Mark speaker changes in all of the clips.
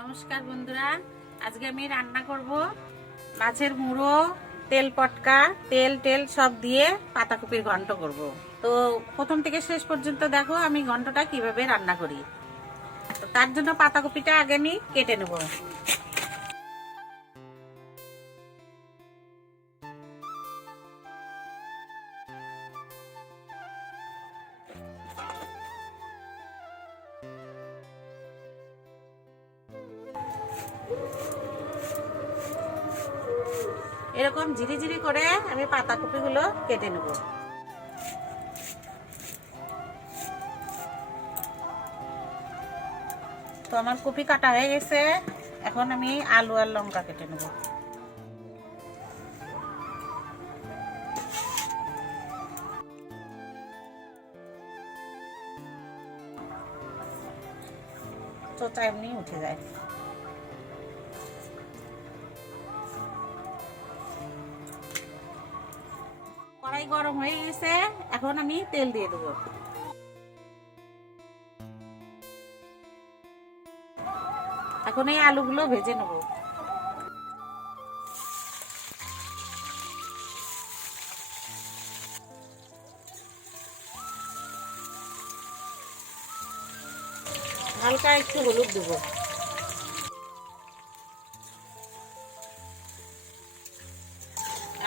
Speaker 1: নমস্কার বন্ধুরা। আজকে আমি রান্না করব মাছের মুড়ো, তেল পটকা, তেল টেল সব দিয়ে পাতাকপির ঘন্ট করব। তো প্রথম থেকে শেষ পর্যন্ত দেখো আমি ঘন্টটা কীভাবে রান্না করি। তো তার জন্য পাতাকপিটা আগে আমি কেটে নেব। এরকম ঝিরি ঝিরি করে আমি পাতাকপিগুলো কেটে নেব। তো আমার কপি কাটা হয়ে গেছে। এখন আমি আলু আর লঙ্কা কেটে নেব। চোচা এমনি উঠে যায়। কড়াই গরম হয়ে গেছে, এখন আমি তেল দিয়ে দেবো। এখন এই আলুগুলো ভেজে নেব। হালকা একটু হলুদ দেবো।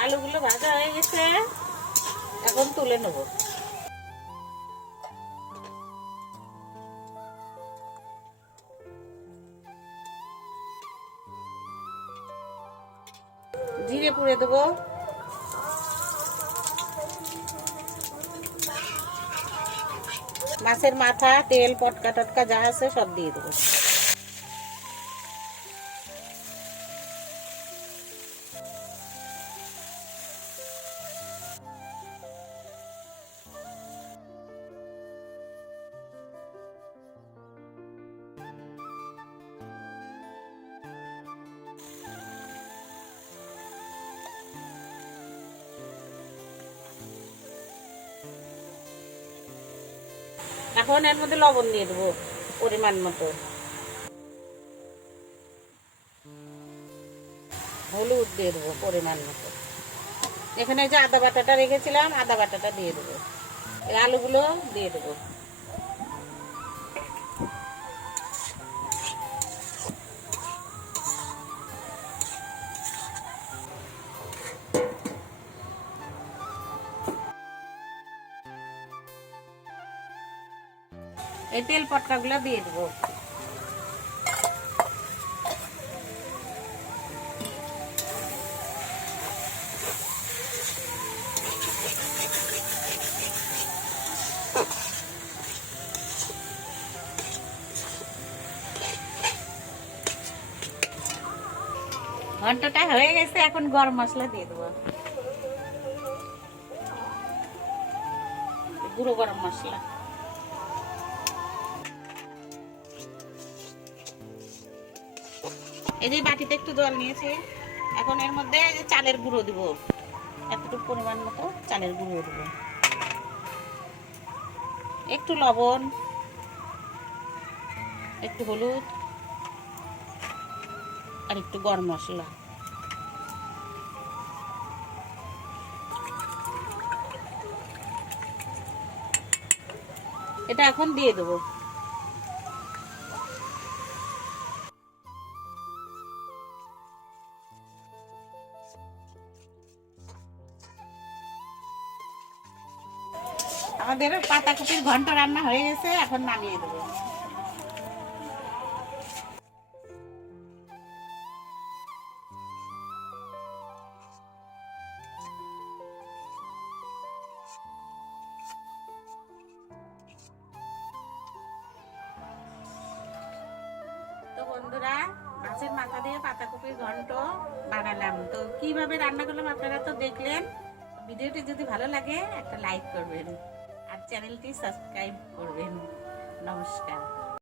Speaker 1: আলুগুলো ভাজা হয়ে গেছে। এখন তুলে নেব। জিরে পুড়ে দেবো। মাছের মাথা, তেল পটকা টটকা যা আছে সব দিয়ে দেবো। এখন এর মধ্যে লবণ দিয়ে দেবো পরিমাণ মতো। হলুদ দিয়ে দেবো পরিমাণ মতো। এখানে যে আদা বাটাটা রেখেছিলাম, আদা বাটাটা দিয়ে দেবো। আলুগুলো দিয়ে দেবো। এই তেল পটকাগুলো দিয়ে দেবো। ঘন্টাটা হয়ে গেছে, এখন গরম মশলা দিয়ে দেবো। গুঁড়ো গরম মশলা। এই যে বাটিতে একটু জল নিয়েছি। এখন এর মধ্যে চালের গুঁড়ো দিব। এতটুকু পরিমাণ মতো চালের গুঁড়ো দেবো। একটু লবণ, একটু হলুদ, আর একটু গরম মশলা। এটা এখন দিয়ে দেবো। আমাদের পাতাকপির ঘন্ট রান্না হয়ে গেছে, এখন নামিয়ে দেবো। বন্ধুরা, মাছের মাথা দিয়ে পাতাকপির ঘন্ট বানালাম। তো কীভাবে রান্না করলাম আপনারা তো দেখলেন। ভিডিওটি যদি ভালো লাগে, একটা লাইক করবেন। চ্যানেলটি সাবস্ক্রাইব করবেন। নমস্কার।